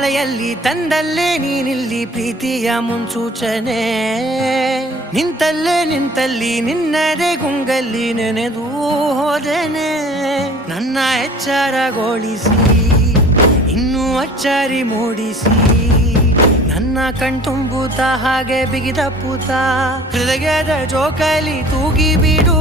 ಮಳೆಯಲ್ಲಿ ತಂದಲ್ಲೇ ನೀನಿಲ್ಲಿ ಪ್ರೀತಿಯ ಮುನ್ಸೂಚನೆ ನಿಂತಲ್ಲಿ ನಿನ್ನದೇ ಗುಂಗಲ್ಲಿ ನೆನೆದು ಹೋದೆನೆ ನನ್ನ ಎಚ್ಚರಗೊಳಿಸಿ ಇನ್ನೂ ಅಚ್ಚರಿ ಮೂಡಿಸಿ ನನ್ನ ಕಣ್ತುಂಬುತ್ತಾ ಹಾಗೆ ಬಿಗಿದಪ್ಪುತ್ತಾ ಹೃದಯದ ಜೋಕಾಲಿ ತೂಗಿ ಬಿಡು